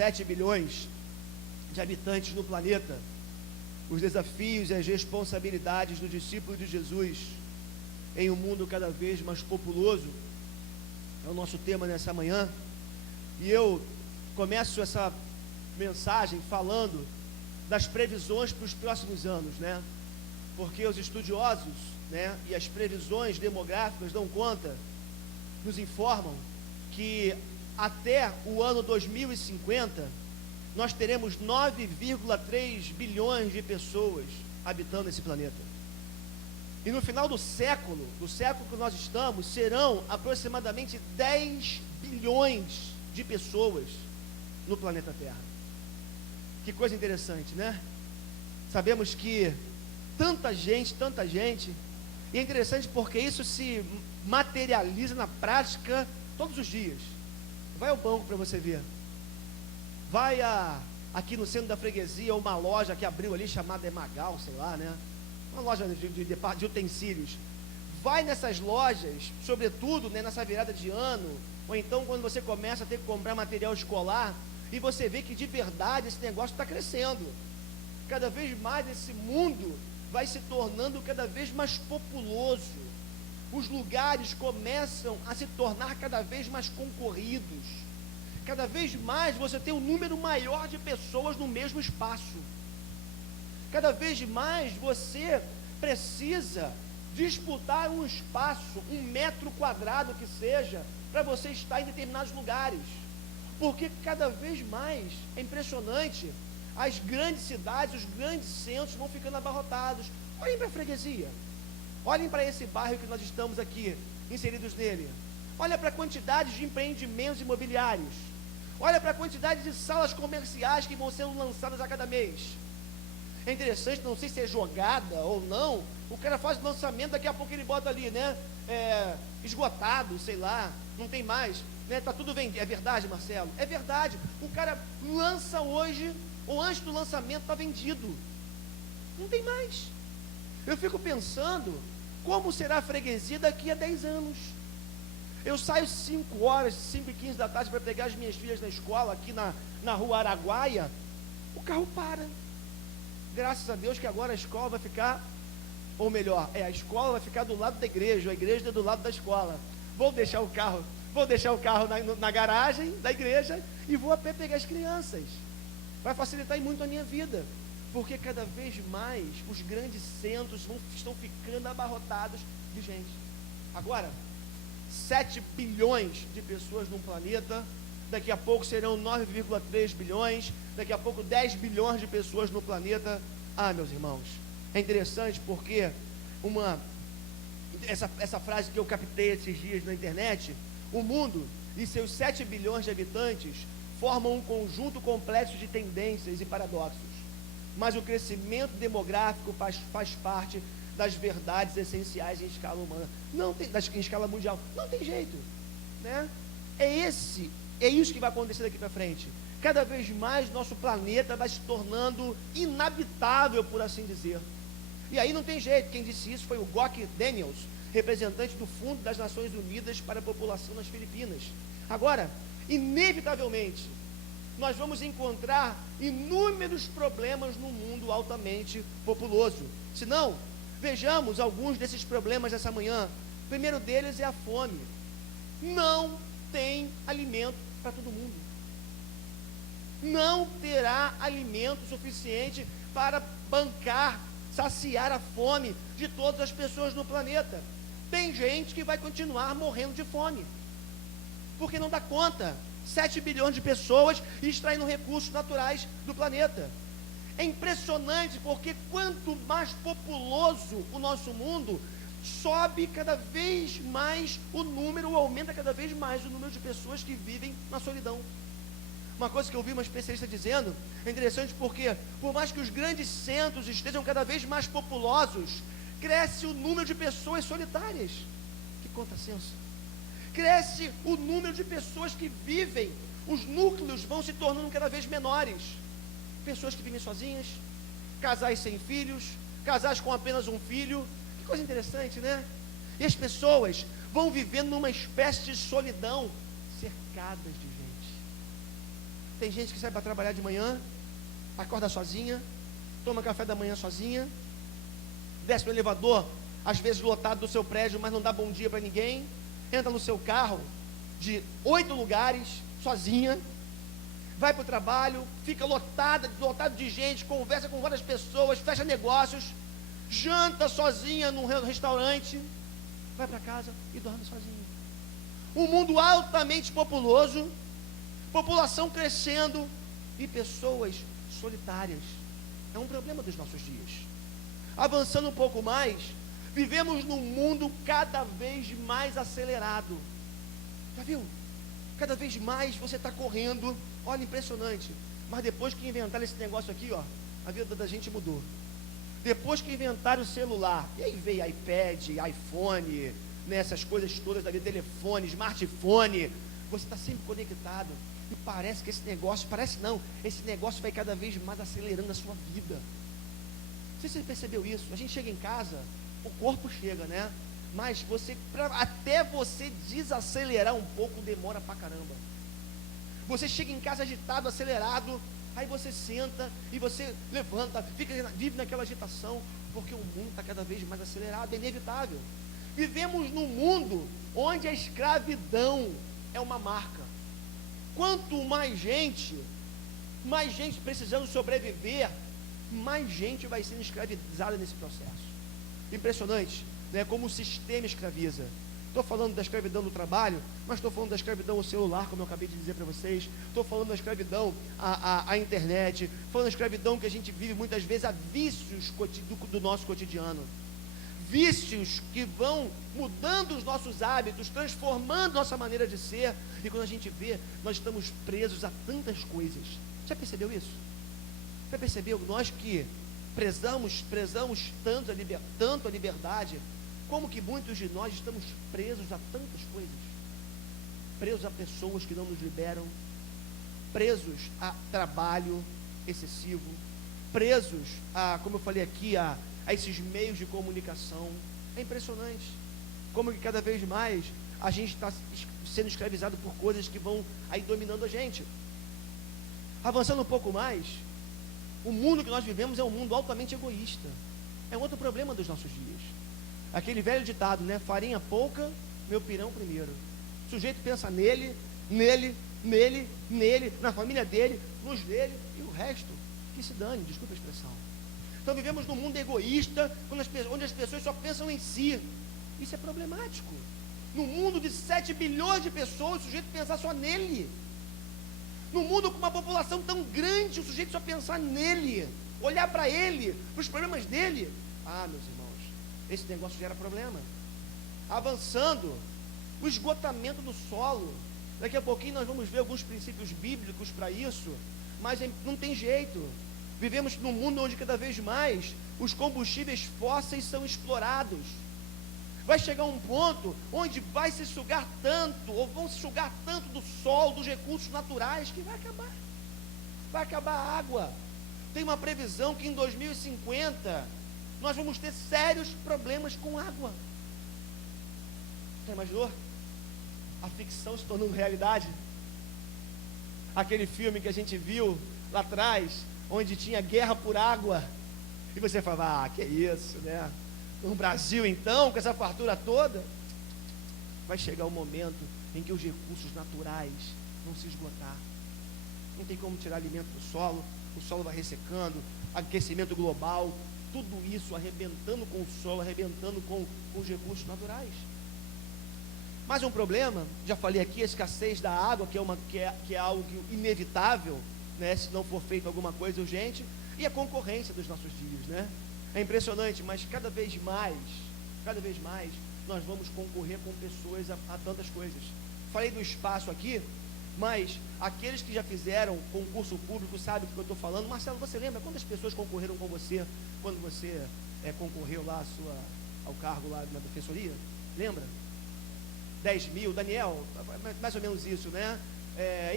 7 bilhões de habitantes no planeta, os desafios e as responsabilidades do discípulo de Jesus em um mundo cada vez mais populoso, é o nosso tema nessa manhã. E eu começo essa mensagem falando das previsões para os próximos anos, né? Porque os estudiosos, né, e as previsões demográficas dão conta, nos informam que até o ano 2050 nós teremos 9,3 bilhões de pessoas habitando esse planeta. E no final do século que nós estamos, serão aproximadamente 10 bilhões de pessoas no planeta Terra. Que coisa interessante, né? Sabemos que tanta gente, e é interessante porque isso se materializa na prática todos os dias. Vai ao banco para você ver. Vai aqui no centro da freguesia, uma loja que abriu ali chamada Emagal, sei lá, né? Uma loja de utensílios. Vai nessas lojas, sobretudo, né, nessa virada de ano, ou então quando você começa a ter que comprar material escolar, e você vê que de verdade esse negócio está crescendo. Cada vez mais esse mundo vai se tornando cada vez mais populoso. Os lugares começam a se tornar cada vez mais concorridos. Cada vez mais você tem um número maior de pessoas no mesmo espaço. Cada vez mais você precisa disputar um espaço, 1 metro quadrado que seja, para você estar em determinados lugares. Porque cada vez mais, é impressionante, as grandes cidades, os grandes centros vão ficando abarrotados. Olhem para a freguesia, olhem para esse bairro que nós estamos aqui, inseridos nele. Olha para a quantidade de empreendimentos imobiliários. Olha para a quantidade de salas comerciais que vão sendo lançadas a cada mês. É interessante, não sei se é jogada ou não, o cara faz o lançamento, daqui a pouco ele bota ali, né, esgotado, sei lá, não tem mais, né, tá tudo vendido. É verdade, Marcelo? É verdade. O cara lança hoje, ou antes do lançamento está vendido, não tem mais. Eu fico pensando, como será a freguesia daqui a 10 anos? Eu saio 5 horas, 5h15 da tarde para pegar as minhas filhas na escola, aqui na rua Araguaia, o carro para. Graças a Deus que agora a escola vai ficar, ou melhor, a escola vai ficar do lado da igreja, a igreja do lado da escola. Vou deixar o carro na garagem da igreja e vou a pé pegar as crianças. Vai facilitar muito a minha vida, porque cada vez mais os grandes centros estão ficando abarrotados de gente. Agora, 7 bilhões de pessoas no planeta, daqui a pouco serão 9,3 bilhões, daqui a pouco 10 bilhões de pessoas no planeta. Meus irmãos, é interessante porque essa frase que eu captei esses dias na internet: o mundo e seus 7 bilhões de habitantes formam um conjunto complexo de tendências e paradoxos, mas o crescimento demográfico faz parte das verdades essenciais em escala humana, em escala mundial. Não tem jeito, né? É isso que vai acontecer daqui para frente. Cada vez mais nosso planeta vai se tornando inabitável, por assim dizer. E aí não tem jeito. Quem disse isso foi o Gock Daniels, representante do Fundo das Nações Unidas para a População nas Filipinas. Agora, inevitavelmente, nós vamos encontrar inúmeros problemas no mundo altamente populoso. Se não, vejamos alguns desses problemas essa manhã. O primeiro deles é a fome. Não tem alimento para todo mundo. Não terá alimento suficiente para saciar a fome de todas as pessoas no planeta. Tem gente que vai continuar morrendo de fome, porque não dá conta. 7 bilhões de pessoas extraindo recursos naturais do planeta. É impressionante, porque quanto mais populoso o nosso mundo, sobe cada vez mais o número, aumenta cada vez mais o número de pessoas que vivem na solidão. Uma coisa que eu vi uma especialista dizendo, é interessante porque, por mais que os grandes centros estejam cada vez mais populosos, cresce o número de pessoas solitárias. Que contrassenso! Cresce o número de pessoas que vivem, os núcleos vão se tornando cada vez menores. Pessoas que vivem sozinhas, casais sem filhos, casais com apenas um filho. Que coisa interessante, né? E as pessoas vão vivendo numa espécie de solidão, cercadas de gente. Tem gente que sai para trabalhar de manhã, acorda sozinha, toma café da manhã sozinha, desce no elevador, às vezes lotado do seu prédio, mas não dá bom dia para ninguém, entra no seu carro de 8 lugares, sozinha, vai para o trabalho, fica lotado de gente, conversa com várias pessoas, fecha negócios, janta sozinha num restaurante, vai para casa e dorme sozinha. Um mundo altamente populoso, população crescendo e pessoas solitárias. É um problema dos nossos dias. Avançando um pouco mais, vivemos num mundo cada vez mais acelerado. Já viu? Cada vez mais você está correndo. Olha, impressionante. Mas depois que inventaram esse negócio aqui, ó, a vida da gente mudou. Depois que inventaram o celular, e aí veio iPad, iPhone, né, essas coisas todas da vida, telefone, smartphone, você está sempre conectado. E parece que esse negócio, esse negócio vai cada vez mais acelerando a sua vida. Não sei se você percebeu isso. A gente chega em casa, o corpo chega, né? Mas até você desacelerar um pouco, demora pra caramba. Você chega em casa agitado, acelerado, aí você senta e você levanta, vive naquela agitação, porque o mundo está cada vez mais acelerado, é inevitável. Vivemos num mundo onde a escravidão é uma marca. Quanto mais gente precisando sobreviver, mais gente vai sendo escravizada nesse processo. Impressionante, né? Como o sistema escraviza. Estou falando da escravidão do trabalho, mas estou falando da escravidão ao celular, como eu acabei de dizer para vocês. Estou falando da escravidão à internet, falando da escravidão que a gente vive muitas vezes a vícios do nosso cotidiano. Vícios que vão mudando os nossos hábitos, transformando nossa maneira de ser, e quando a gente vê, nós estamos presos a tantas coisas. Já percebeu isso? Já percebeu? Nós que prezamos tanto a liberdade, como que muitos de nós estamos presos a tantas coisas, presos a pessoas que não nos liberam, presos a trabalho excessivo, presos a, como eu falei aqui, a esses meios de comunicação. É impressionante como que cada vez mais a gente está sendo escravizado por coisas que vão aí dominando a gente. Avançando um pouco mais, o mundo que nós vivemos é um mundo altamente egoísta. É um outro problema dos nossos dias. Aquele velho ditado, né? Farinha pouca, meu pirão primeiro. O sujeito pensa nele, na família dele, nos dele, e o resto que se dane, desculpa a expressão. Então vivemos num mundo egoísta, onde as pessoas só pensam em si. Isso é problemático. No mundo de 7 bilhões de pessoas, o sujeito pensar só nele. No mundo com uma população tão grande, o sujeito só pensar nele, olhar para ele, para os problemas dele. Ah, meus irmãos, esse negócio gera problema. Avançando, o esgotamento do solo. Daqui a pouquinho nós vamos ver alguns princípios bíblicos para isso, mas não tem jeito. Vivemos num mundo onde cada vez mais os combustíveis fósseis são explorados. Vai chegar um ponto onde vai se sugar tanto, ou vão se sugar tanto do sol, dos recursos naturais, que vai acabar. Vai acabar a água. Tem uma previsão que em 2050 nós vamos ter sérios problemas com água. Já imaginou? A ficção se tornando realidade. Aquele filme que a gente viu lá atrás, onde tinha guerra por água, e você falava, que é isso, né? No Brasil então, com essa fartura toda, vai chegar o momento em que os recursos naturais vão se esgotar. Não tem como tirar alimento do solo, o solo vai ressecando, aquecimento global, tudo isso arrebentando com o solo, arrebentando com os recursos naturais. Mas um problema, já falei aqui, a escassez da água, que é algo inevitável, né, se não for feito alguma coisa urgente, e a concorrência dos nossos dias, né? É impressionante, mas cada vez mais, nós vamos concorrer com pessoas a tantas coisas. Falei do espaço aqui, mas aqueles que já fizeram concurso público sabem do que eu estou falando. Marcelo, você lembra quantas pessoas concorreram com você quando você concorreu lá ao cargo lá na defensoria? Lembra? 10 mil, Daniel, mais ou menos isso, né?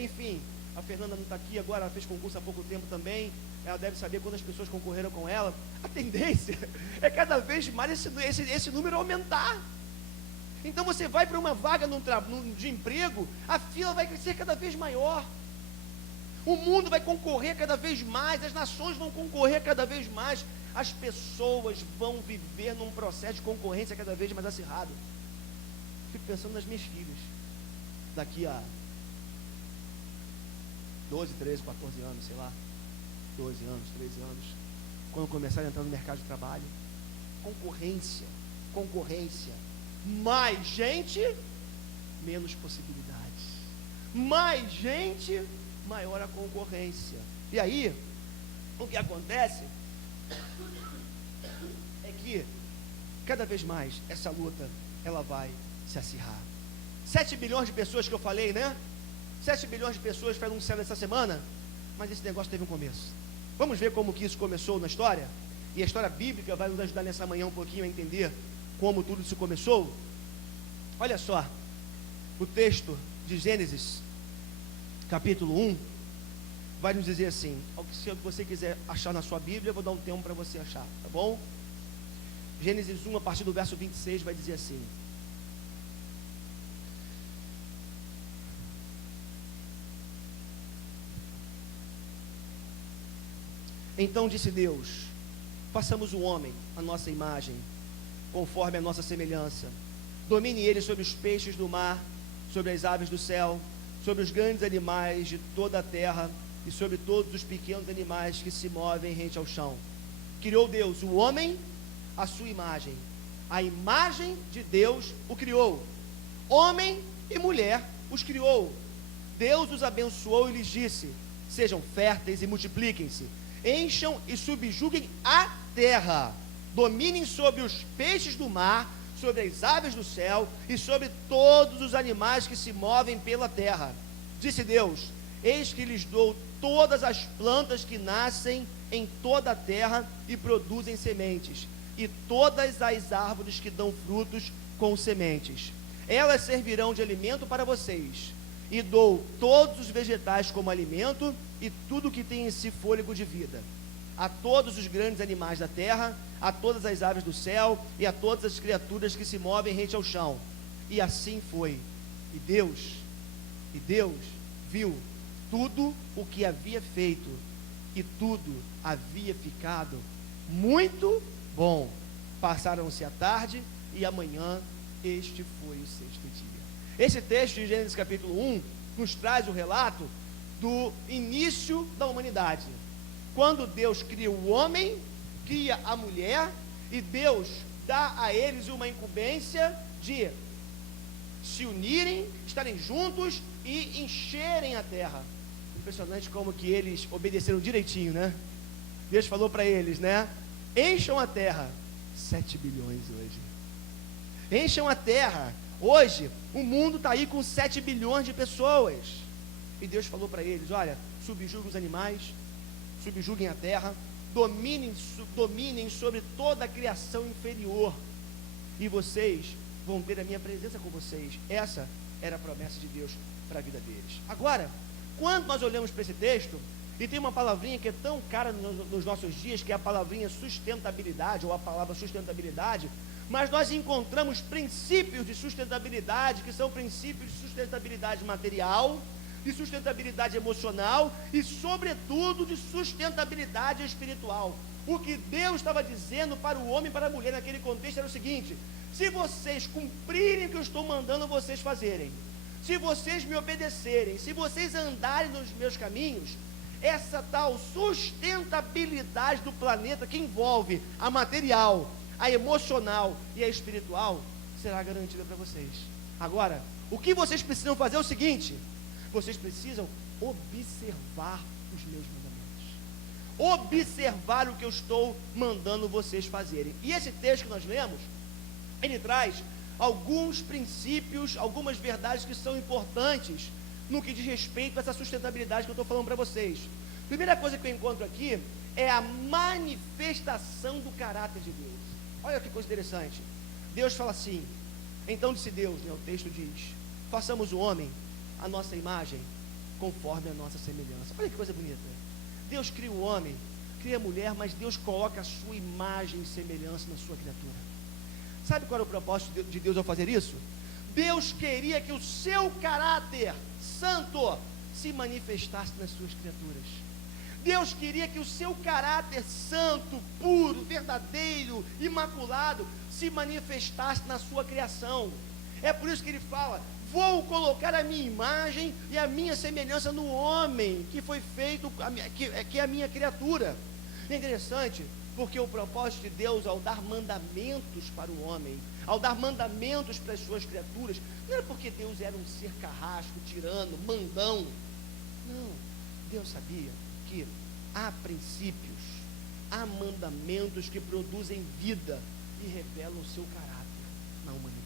Enfim, a Fernanda não está aqui agora, ela fez concurso há pouco tempo também, ela deve saber quantas pessoas concorreram com ela. A tendência é cada vez mais esse número aumentar. Então você vai para uma vaga de emprego, a fila vai crescer cada vez maior. O mundo vai concorrer cada vez mais, as nações vão concorrer cada vez mais, as pessoas vão viver num processo de concorrência cada vez mais acirrado. Fico pensando nas minhas filhas, daqui a 12, 13, 14 anos, sei lá, 12 anos, 13 anos, quando começarem a entrar no mercado de trabalho. Concorrência, mais gente, menos possibilidades, mais gente, maior a concorrência. E aí, o que acontece é que cada vez mais essa luta, ela vai se acirrar. 7 bilhões de pessoas que eu falei, né? 7 bilhões de pessoas foram anunciadas essa semana, mas esse negócio teve um começo. Vamos ver como que isso começou na história? E a história bíblica vai nos ajudar nessa manhã um pouquinho a entender como tudo isso começou. Olha só, o texto de Gênesis, capítulo 1, vai nos dizer assim, se você quiser achar na sua Bíblia, eu vou dar um tempo para você achar, tá bom? Gênesis 1, a partir do verso 26, vai dizer assim: então disse Deus, façamos o homem à nossa imagem, conforme a nossa semelhança, domine ele sobre os peixes do mar, sobre as aves do céu, sobre os grandes animais de toda a terra e sobre todos os pequenos animais que se movem rente ao chão. Criou Deus o homem à sua imagem, a imagem de Deus o criou, homem e mulher os criou. Deus os abençoou e lhes disse: sejam férteis e multipliquem-se, encham e subjuguem a terra, dominem sobre os peixes do mar, sobre as aves do céu e sobre todos os animais que se movem pela terra. Disse Deus: eis que lhes dou todas as plantas que nascem em toda a terra e produzem sementes, e todas as árvores que dão frutos com sementes. Elas servirão de alimento para vocês. E dou todos os vegetais como alimento, e tudo que tem em si fôlego de vida. A todos os grandes animais da terra, a todas as aves do céu, e a todas as criaturas que se movem rente ao chão. E assim foi. E Deus viu tudo o que havia feito, e tudo havia ficado muito bom. Passaram-se a tarde e a manhã, este foi o sexto dia. Esse texto de Gênesis capítulo 1 nos traz o relato do início da humanidade. Quando Deus cria o homem, cria a mulher, e Deus dá a eles uma incumbência de se unirem, estarem juntos e encherem a terra. Impressionante como que eles obedeceram direitinho, né? Deus falou para eles, né? Encham a terra. 7 bilhões hoje. Encham a terra. Hoje, o mundo está aí com 7 bilhões de pessoas. E Deus falou para eles: olha, subjuguem os animais, subjuguem a terra, dominem sobre toda a criação inferior, e vocês vão ter a minha presença com vocês. Essa era a promessa de Deus para a vida deles. Agora, quando nós olhamos para esse texto, e tem uma palavrinha que é tão cara nos nossos dias, que é a palavrinha sustentabilidade, ou a palavra sustentabilidade, mas nós encontramos princípios de sustentabilidade, que são princípios de sustentabilidade material, de sustentabilidade emocional e, sobretudo, de sustentabilidade espiritual. O que Deus estava dizendo para o homem e para a mulher naquele contexto era o seguinte: se vocês cumprirem o que eu estou mandando vocês fazerem, se vocês me obedecerem, se vocês andarem nos meus caminhos, essa tal sustentabilidade do planeta, que envolve a material, a emocional e a espiritual, será garantida para vocês. Agora, o que vocês precisam fazer é o seguinte: vocês precisam observar os meus mandamentos, observar o que eu estou mandando vocês fazerem. E esse texto que nós lemos, ele traz alguns princípios, algumas verdades que são importantes no que diz respeito a essa sustentabilidade que eu estou falando para vocês. Primeira coisa que eu encontro aqui é a manifestação do caráter de Deus. Olha que coisa interessante. Deus fala assim: então disse Deus, né, o texto diz: façamos o homem à nossa imagem, conforme a nossa semelhança. Olha que coisa bonita. Deus cria o homem, cria a mulher, mas Deus coloca a sua imagem e semelhança na sua criatura. Sabe qual era o propósito de Deus ao fazer isso? Deus queria que o seu caráter santo se manifestasse nas suas criaturas. Deus queria que o seu caráter santo, puro, verdadeiro, imaculado, se manifestasse na sua criação. É por isso que ele fala: vou colocar a minha imagem e a minha semelhança no homem, que foi feito, que é a minha criatura. É interessante, porque o propósito de Deus, ao dar mandamentos para o homem, ao dar mandamentos para as suas criaturas, não era porque Deus era um ser carrasco, tirano, mandão. Não, Deus sabia que há princípios, há mandamentos que produzem vida e revelam o seu caráter na humanidade.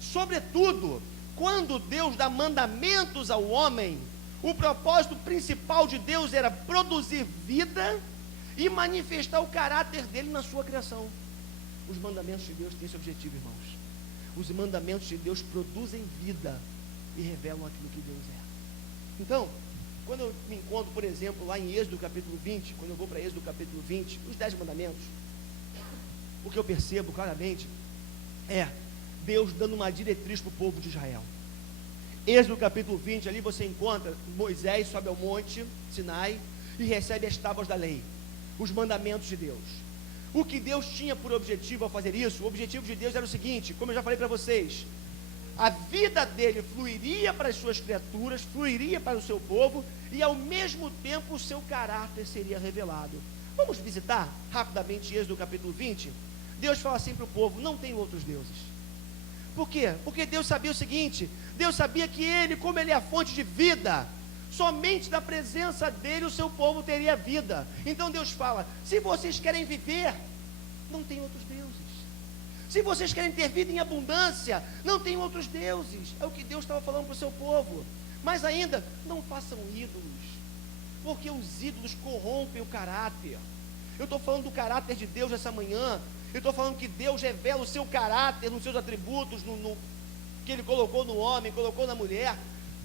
Sobretudo, quando Deus dá mandamentos ao homem, o propósito principal de Deus era produzir vida e manifestar o caráter dele na sua criação. Os mandamentos de Deus têm esse objetivo, irmãos. Os mandamentos de Deus produzem vida e revelam aquilo que Deus é. Então, quando eu me encontro, por exemplo, lá em Êxodo capítulo 20, quando eu vou para Êxodo capítulo 20, os 10 mandamentos, o que eu percebo claramente é Deus dando uma diretriz para o povo de Israel. Êxodo capítulo 20, ali você encontra Moisés sobe ao monte Sinai e recebe as tábuas da lei, os mandamentos de Deus. O que Deus tinha por objetivo ao fazer isso? O objetivo de Deus era o seguinte, como eu já falei para vocês: a vida dele fluiria para as suas criaturas, fluiria para o seu povo, e ao mesmo tempo o seu caráter seria revelado. Vamos visitar rapidamente Êxodo capítulo 20? Deus fala assim para o povo: não tem outros deuses. Por quê? Porque Deus sabia o seguinte: Deus sabia que Ele, como Ele é a fonte de vida, somente da presença dEle o seu povo teria vida. Então Deus fala: se vocês querem viver, não tem outros deuses. Se vocês querem ter vida em abundância, não tem outros deuses. É o que Deus estava falando para o seu povo. Mas ainda, não façam ídolos, porque os ídolos corrompem o caráter. Eu estou falando do caráter de Deus essa manhã. Eu estou falando que Deus revela o seu caráter nos seus atributos, que Ele colocou no homem, colocou na mulher.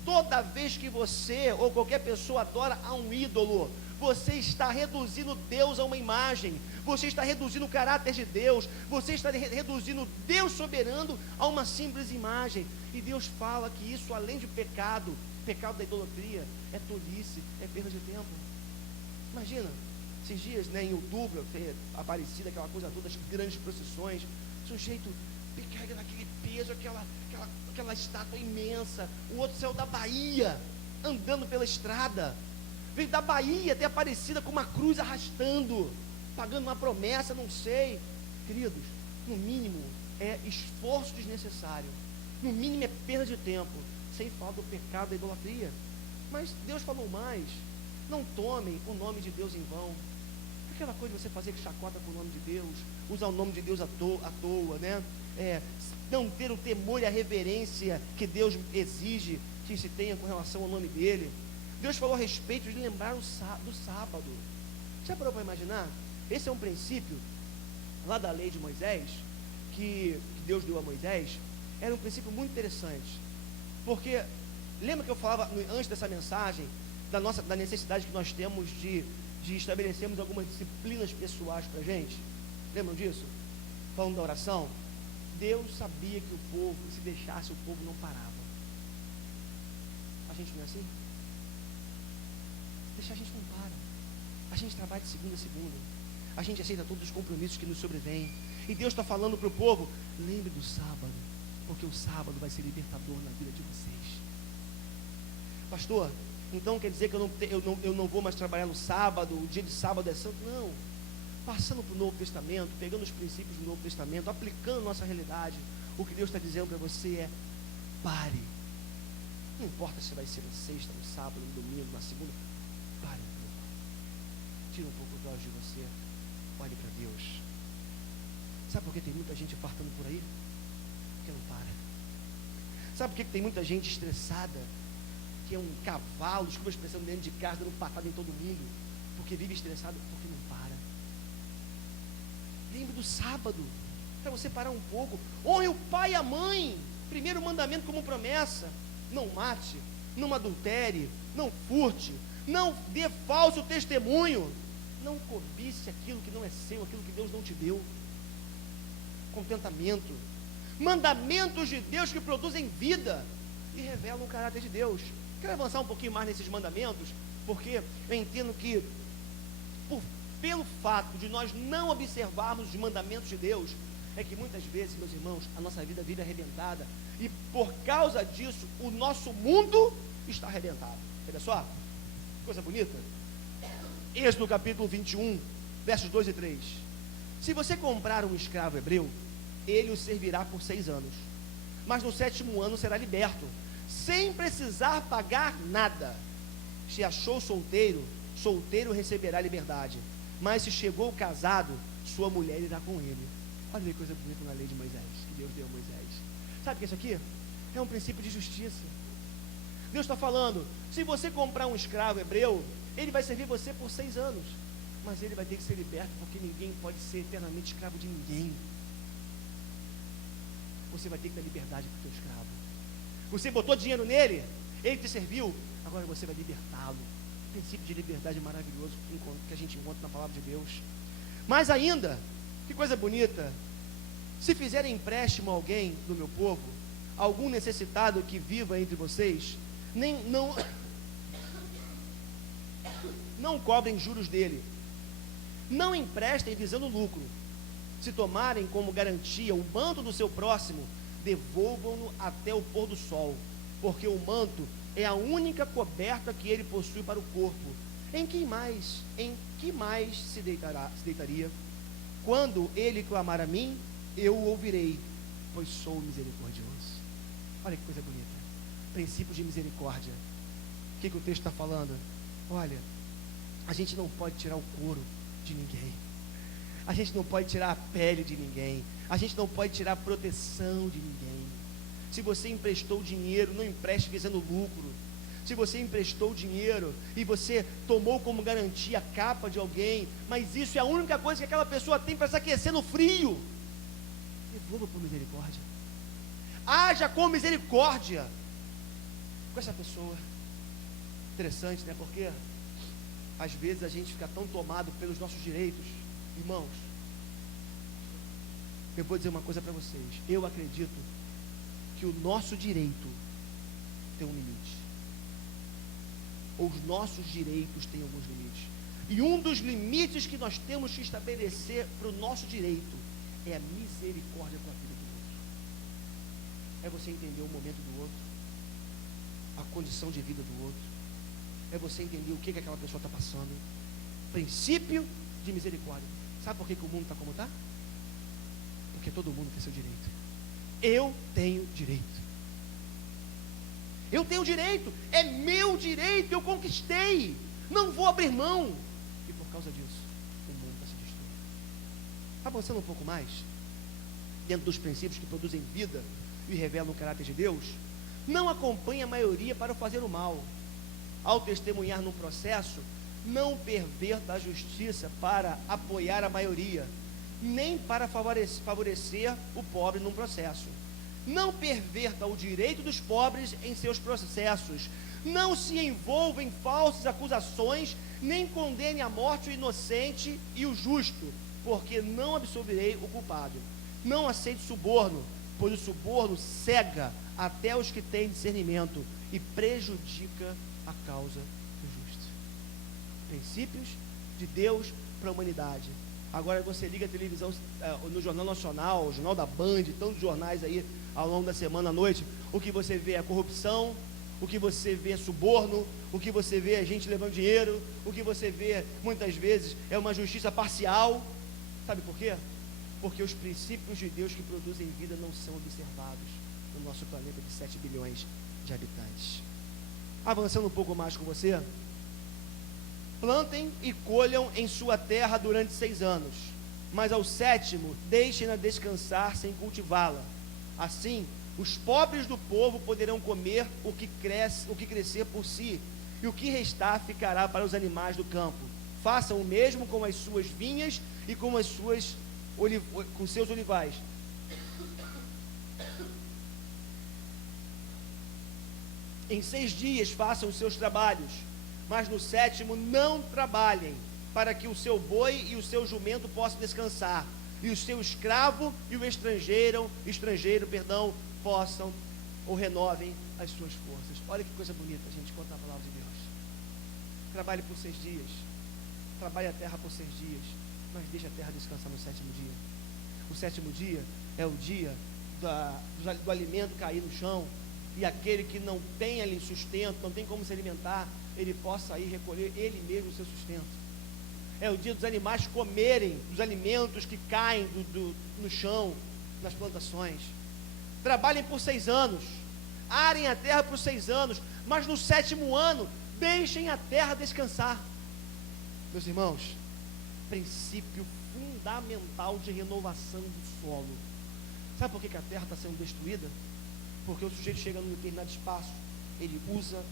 Toda vez que você ou qualquer pessoa adora a um ídolo, você está reduzindo Deus a uma imagem, você está reduzindo o caráter de Deus, você está reduzindo Deus soberano a uma simples imagem. E Deus fala que isso, além de pecado da idolatria, é tolice, é perda de tempo. Imagina, esses dias, em outubro, tem aparecido aquela coisa toda, as grandes procissões, o sujeito carrega naquele peso, aquela estátua imensa. O outro saiu da Bahia, andando pela estrada, veio da Bahia até Aparecida com uma cruz arrastando, pagando uma promessa, não sei. Queridos, no mínimo é esforço desnecessário, no mínimo é perda de tempo, sem falar do pecado da idolatria. Mas Deus falou mais: não tomem o nome de Deus em vão. Aquela coisa de você fazer chacota com o nome de Deus, usar o nome de Deus à toa, né? Não ter o temor e a reverência que Deus exige que se tenha com relação ao nome dele. Deus falou a respeito de lembrar do sábado. Já parou para imaginar? Esse é um princípio lá da lei de Moisés, que Deus deu a Moisés. Era um princípio muito interessante, porque lembra que eu falava antes dessa mensagem da necessidade que nós temos de estabelecermos algumas disciplinas pessoais para a gente? Lembram disso? Falando da oração. Deus sabia que o povo, se deixasse, o povo não parava. A gente não é assim? Deixar, a gente não para. A gente trabalha de segunda a segunda. A gente aceita todos os compromissos que nos sobrevêm. E Deus está falando para o povo: lembre do sábado, porque o sábado vai ser libertador na vida de vocês. Pastor, então quer dizer que eu não vou mais trabalhar no sábado, o dia de sábado é santo? Não. Passando para o Novo Testamento, pegando os princípios do Novo Testamento, aplicando a nossa realidade, o que Deus está dizendo para você é: pare. Não importa se vai ser na sexta, no sábado, no domingo, na segunda. Pare um pouco. Tira um pouco os olhos de você. Olhe para Deus. Sabe por que tem muita gente fartando por aí? Porque não para. Sabe por que tem muita gente estressada, que é um cavalo, desculpa a expressão, dentro de casa, dando patada em todo mundo? Porque vive estressado, porque não para. Lembre do sábado, para você parar um pouco. Honre o pai e a mãe. Primeiro mandamento como promessa: não mate, não adultere, não furte, não dê falso testemunho, não cobice aquilo que não é seu, aquilo que Deus não te deu. Contentamento. Mandamentos de Deus que produzem vida e revelam o caráter de Deus. Quero avançar um pouquinho mais nesses mandamentos, porque eu entendo que, pelo fato de nós não observarmos os mandamentos de Deus, é que muitas vezes, meus irmãos, a nossa vida vive arrebentada, e por causa disso, o nosso mundo está arrebentado. Olha só, coisa bonita. Êxodo capítulo 21, versos 2 e 3. Se você comprar um escravo hebreu, ele o servirá por 6 anos, mas no 7º ano será liberto, sem precisar pagar nada. Se achou solteiro, solteiro receberá liberdade, mas se chegou casado, sua mulher irá com ele. Olha que coisa bonita na lei de Moisés, que Deus deu a Moisés. Sabe o que é isso aqui? É um princípio de justiça. Deus está falando, se você comprar um escravo hebreu, ele vai servir você por 6 anos, mas ele vai ter que ser liberto, porque ninguém pode ser eternamente escravo de ninguém. Você vai ter que dar liberdade para o teu escravo. Você botou dinheiro nele, ele te serviu, agora você vai libertá-lo. Princípio de liberdade maravilhoso que a gente encontra na palavra de Deus. Mas ainda, que coisa bonita, se fizerem empréstimo a alguém do meu povo, algum necessitado que viva entre vocês, não cobrem juros dele, não emprestem visando lucro. Se tomarem como garantia o manto do seu próximo, devolvam-no até o pôr do sol, porque o manto é a única coberta que ele possui para o corpo. Em que mais se deitaria? Quando ele clamar a mim, eu o ouvirei, pois sou misericordioso. Olha que coisa bonita. Princípio de misericórdia. O que o texto está falando? Olha, a gente não pode tirar o couro de ninguém. A gente não pode tirar a pele de ninguém. A gente não pode tirar a proteção de ninguém. Se você emprestou dinheiro, não empreste visando lucro. Se você emprestou dinheiro e você tomou como garantia a capa de alguém, mas isso é a única coisa que aquela pessoa tem para se aquecer no frio, devolva por misericórdia. Haja com misericórdia com essa pessoa. Interessante, né? Porque às vezes a gente fica tão tomado pelos nossos direitos. Irmãos, eu vou dizer uma coisa para vocês. Eu acredito que o nosso direito tem um limite. Ou os nossos direitos têm alguns limites. E um dos limites que nós temos que estabelecer para o nosso direito é a misericórdia com a vida do outro. É você entender o momento do outro, a condição de vida do outro. É você entender o que aquela pessoa está passando. Princípio de misericórdia. Sabe por que o mundo está como está? Porque todo mundo tem seu direito. Eu tenho direito. Eu tenho direito. É meu direito. Eu conquistei. Não vou abrir mão. E por causa disso, o mundo está se destruindo. Avançando um pouco mais, dentro dos princípios que produzem vida e revelam o caráter de Deus, não acompanhe a maioria para fazer o mal. Ao testemunhar num processo, não perverta a justiça para apoiar a maioria, nem para favorecer o pobre num processo. Não perverta o direito dos pobres em seus processos. Não se envolva em falsas acusações, nem condene à morte o inocente e o justo, porque não absolverei o culpado. Não aceite suborno, pois o suborno cega até os que têm discernimento e prejudica a causa do justo. Princípios de Deus para a humanidade. Agora você liga a televisão, no Jornal Nacional, o Jornal da Band, tantos jornais aí ao longo da semana à noite, o que você vê é corrupção, o que você vê é suborno, o que você vê é gente levando dinheiro, o que você vê muitas vezes é uma justiça parcial. Sabe por quê? Porque os princípios de Deus que produzem vida não são observados no nosso planeta de 7 bilhões de habitantes. Avançando um pouco mais com você, plantem e colham em sua terra durante 6 anos, mas ao 7º deixem-na descansar sem cultivá-la. Assim, os pobres do povo poderão comer o que crescer por si, e o que restar ficará para os animais do campo. Façam o mesmo com as suas vinhas e com seus olivais. Em 6 dias façam os seus trabalhos, mas no 7º não trabalhem, para que o seu boi e o seu jumento possam descansar, e o seu escravo e o estrangeiro possam ou renovem as suas forças. Olha que coisa bonita, gente, conta a palavra de Deus. Trabalhe por 6 dias, trabalhe a terra por 6 dias, mas deixe a terra descansar no 7º dia. O 7º dia é o dia do alimento cair no chão, e aquele que não tem ali sustento, não tem como se alimentar, ele possa ir recolher ele mesmo o seu sustento. É o dia dos animais comerem os alimentos que caem no chão, nas plantações. Trabalhem por 6 anos, arem a terra por 6 anos, mas no 7º ano, deixem a terra descansar. Meus irmãos, princípio fundamental de renovação do solo. Sabe por que a terra está sendo destruída? Porque o sujeito chega num determinado espaço, ele usa,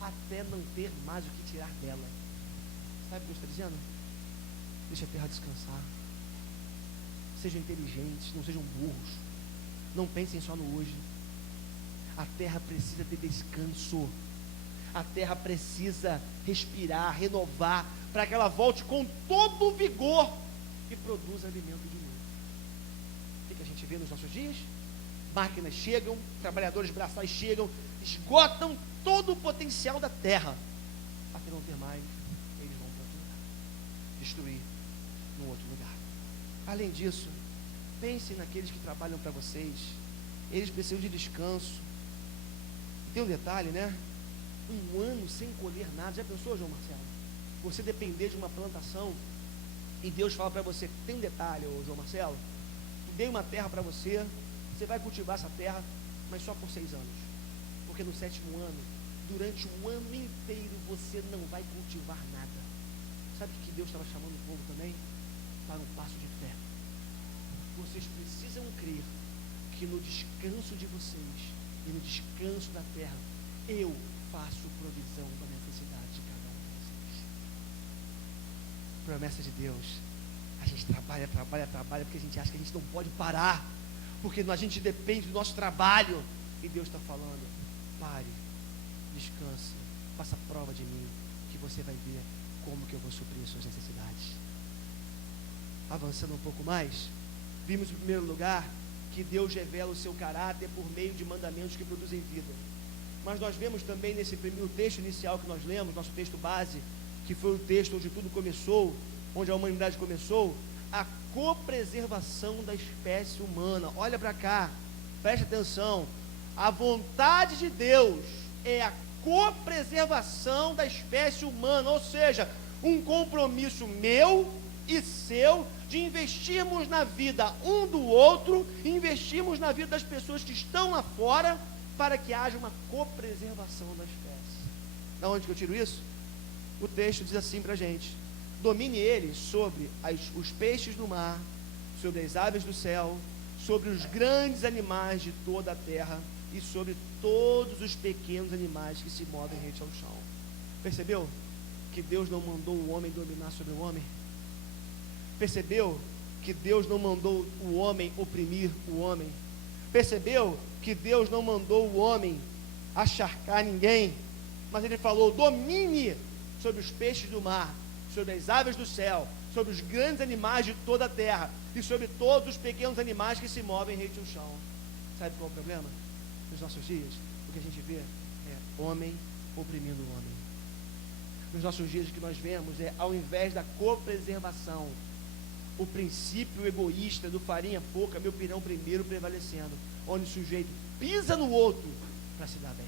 até não ter mais o que tirar dela. Sabe o que Deus está dizendo? Deixa a terra descansar. Sejam inteligentes, não sejam burros. Não pensem só no hoje. A terra precisa ter descanso. A terra precisa respirar, renovar, para que ela volte com todo o vigor e produza alimento de novo. O que a gente vê nos nossos dias? Máquinas chegam, trabalhadores braçais chegam, esgotam todo o potencial da terra, até não ter mais, eles vão para outro lugar, destruir num outro lugar. Além disso, pensem naqueles que trabalham para vocês, eles precisam de descanso. Tem um detalhe, né? Um ano sem colher nada. Já pensou, João Marcelo? Você depender de uma plantação e Deus fala para você, tem um detalhe, João Marcelo, dei uma terra para você, você vai cultivar essa terra, mas só por 6 anos, porque no 7º ano, durante um ano inteiro, você não vai cultivar nada. Sabe o que Deus estava chamando o povo também? Para um passo de fé. Vocês precisam crer que no descanso de vocês e no descanso da terra, eu faço provisão da necessidade de cada um de vocês. Promessa de Deus. A gente trabalha, porque a gente acha que a gente não pode parar, porque a gente depende do nosso trabalho, e Deus está falando, pare, descanse, faça prova de mim, que você vai ver como que eu vou suprir as suas necessidades. Avançando um pouco mais, vimos em primeiro lugar, que Deus revela o seu caráter por meio de mandamentos que produzem vida, mas nós vemos também nesse primeiro texto inicial que nós lemos, nosso texto base, que foi o texto onde tudo começou, onde a humanidade começou, a copreservação da espécie humana. Olha para cá, preste atenção, a vontade de Deus é a copreservação da espécie humana, ou seja, um compromisso meu e seu, de investirmos na vida um do outro, investirmos na vida das pessoas que estão lá fora, para que haja uma copreservação da espécie. Da onde que eu tiro isso? O texto diz assim para a gente, domine ele sobre os peixes do mar, sobre as aves do céu, sobre os grandes animais de toda a terra e sobre todos os pequenos animais que se movem rente ao chão. Percebeu que Deus não mandou o homem dominar sobre o homem? Percebeu que Deus não mandou o homem oprimir o homem? Percebeu que Deus não mandou o homem acharcar ninguém? Mas ele falou, domine sobre os peixes do mar, sobre as aves do céu, sobre os grandes animais de toda a terra e sobre todos os pequenos animais que se movem rente ao chão. Sabe qual é o problema? Nos nossos dias, o que a gente vê é homem oprimindo o homem. Nos nossos dias, o que nós vemos é, ao invés da copreservação, o princípio egoísta do farinha pouca, meu pirão primeiro prevalecendo, onde o sujeito pisa no outro para se dar bem,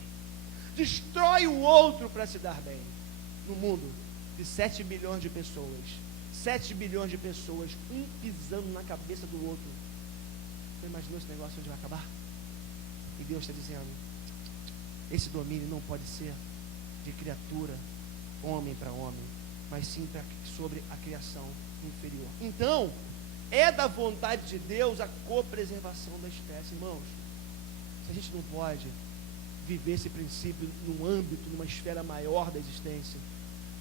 destrói o outro para se dar bem. No mundo de 7 bilhões de pessoas, 7 bilhões de pessoas, um pisando na cabeça do outro. Você imaginou esse negócio onde vai acabar? E Deus está dizendo, esse domínio não pode ser de criatura, homem para homem, mas sim sobre a criação inferior. Então, é da vontade de Deus a copreservação da espécie. Irmãos, se a gente não pode viver esse princípio num âmbito, numa esfera maior da existência,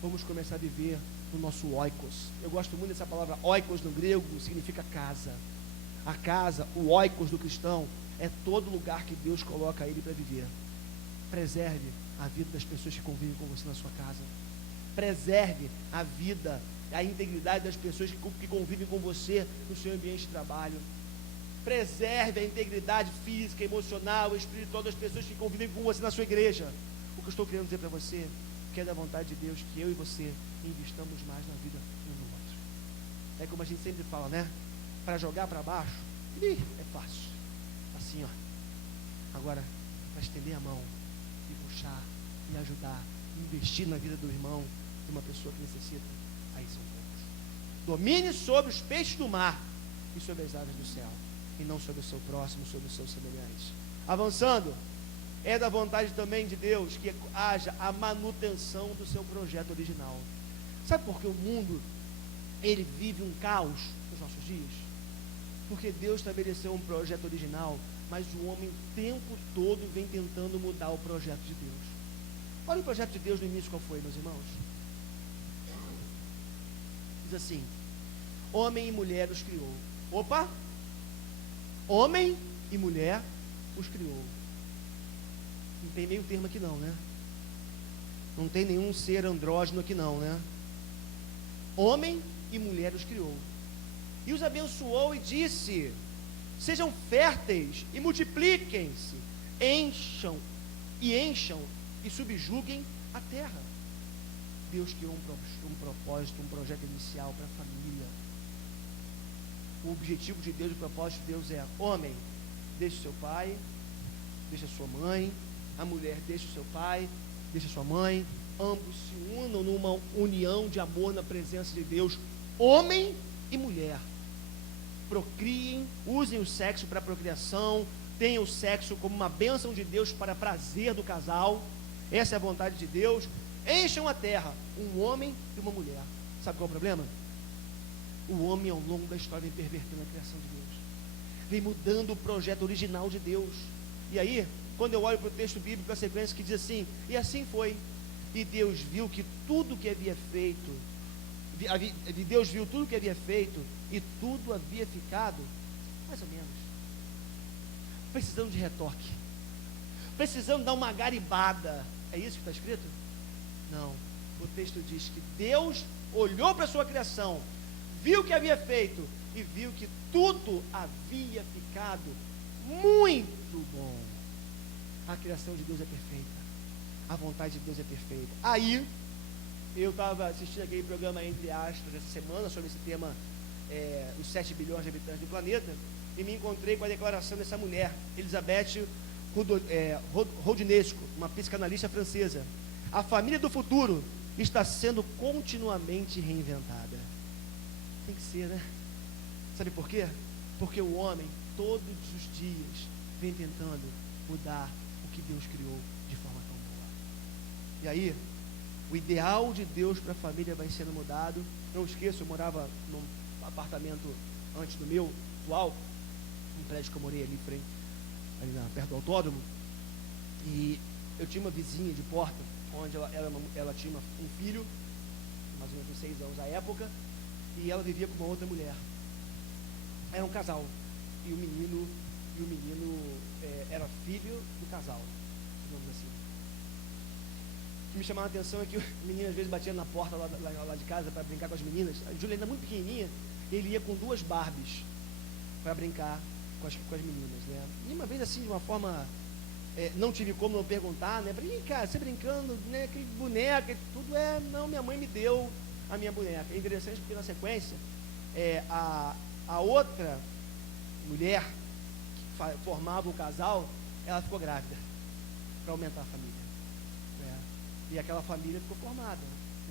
vamos começar a viver no nosso oikos. Eu gosto muito dessa palavra oikos no grego, significa casa. A casa, o oikos do cristão, é todo lugar que Deus coloca ele para viver. Preserve a vida das pessoas que convivem com você na sua casa. Preserve a vida, a integridade das pessoas que convivem com você no seu ambiente de trabalho. Preserve a integridade física, emocional, espiritual das pessoas que convivem com você na sua igreja. O que eu estou querendo dizer para você, que é da vontade de Deus, que eu e você investamos mais na vida um do outro. É como a gente sempre fala, né? Para jogar para baixo, é fácil. Assim, ó. Agora, para estender a mão e puxar, e ajudar, investir na vida do irmão, de uma pessoa que necessita, aí são poucos. Domine sobre os peixes do mar e sobre as aves do céu, e não sobre o seu próximo, sobre os seus semelhantes. Avançando, é da vontade também de Deus que haja a manutenção do seu projeto original. Sabe por que o mundo, ele vive um caos nos nossos dias? Porque Deus estabeleceu um projeto original, mas o homem o tempo todo vem tentando mudar o projeto de Deus. Olha o projeto de Deus no início, qual foi, meus irmãos? Diz assim: homem e mulher os criou. Opa! Homem e mulher os criou. Não tem meio termo aqui não, né? Não tem nenhum ser andrógeno aqui não, né? Homem e mulher os criou. E os abençoou e disse: sejam férteis e multipliquem-se, encham e subjuguem a terra. Deus criou um propósito, um projeto inicial para a família. O objetivo de Deus, o propósito de Deus é: homem, deixe seu pai, deixe sua mãe. A mulher, deixe seu pai, deixe sua mãe. Ambos se unam numa união de amor na presença de Deus. Homem e mulher. Procriem, usem o sexo para procriação, tenham o sexo como uma bênção de Deus para prazer do casal. Essa é a vontade de Deus. Encham a terra, um homem e uma mulher. Sabe qual é o problema? O homem, ao longo da história, vem pervertendo a criação de Deus, vem mudando o projeto original de Deus. E aí, quando eu olho para o texto bíblico, a sequência que diz assim: e assim foi, e Deus viu que tudo que havia feito, Deus viu tudo que havia feito, e tudo havia ficado mais ou menos, precisando de retoque, precisando dar uma garibada. É isso que está escrito? Não, o texto diz que Deus olhou para a sua criação, viu o que havia feito, e viu que tudo havia ficado muito bom. A criação de Deus é perfeita, a vontade de Deus é perfeita. Aí, eu estava assistindo aquele programa Entre Astros essa semana, sobre esse tema, os 7 bilhões de habitantes do planeta, e me encontrei com a declaração dessa mulher, Elisabeth Rodinesco, uma psicanalista francesa. A família do futuro está sendo continuamente reinventada. Tem que ser, né? Sabe por quê? Porque o homem, todos os dias, vem tentando mudar o que Deus criou de forma tão boa. E aí, o ideal de Deus para a família vai sendo mudado. Não esqueço, eu morava num apartamento antes do meu atual, um prédio que eu morei ali, perto do autódromo, e eu tinha uma vizinha de porta, onde ela tinha um filho, mais ou menos 6 anos à época, e ela vivia com uma outra mulher. Era um casal, e o menino era filho do casal, digamos assim. O que me chamava a atenção é que o menino às vezes batia na porta lá de casa para brincar com as meninas. A Júlia ainda muito pequenininha, ele ia com 2 Barbies para brincar com as meninas, né? E uma vez assim, de uma forma, não tive como não perguntar, né? Falei: cara, você brincando, né? Que boneca, tudo não, minha mãe me deu a minha boneca. É interessante porque na sequência, a outra mulher que formava o casal, ela ficou grávida para aumentar a família. E aquela família ficou formada,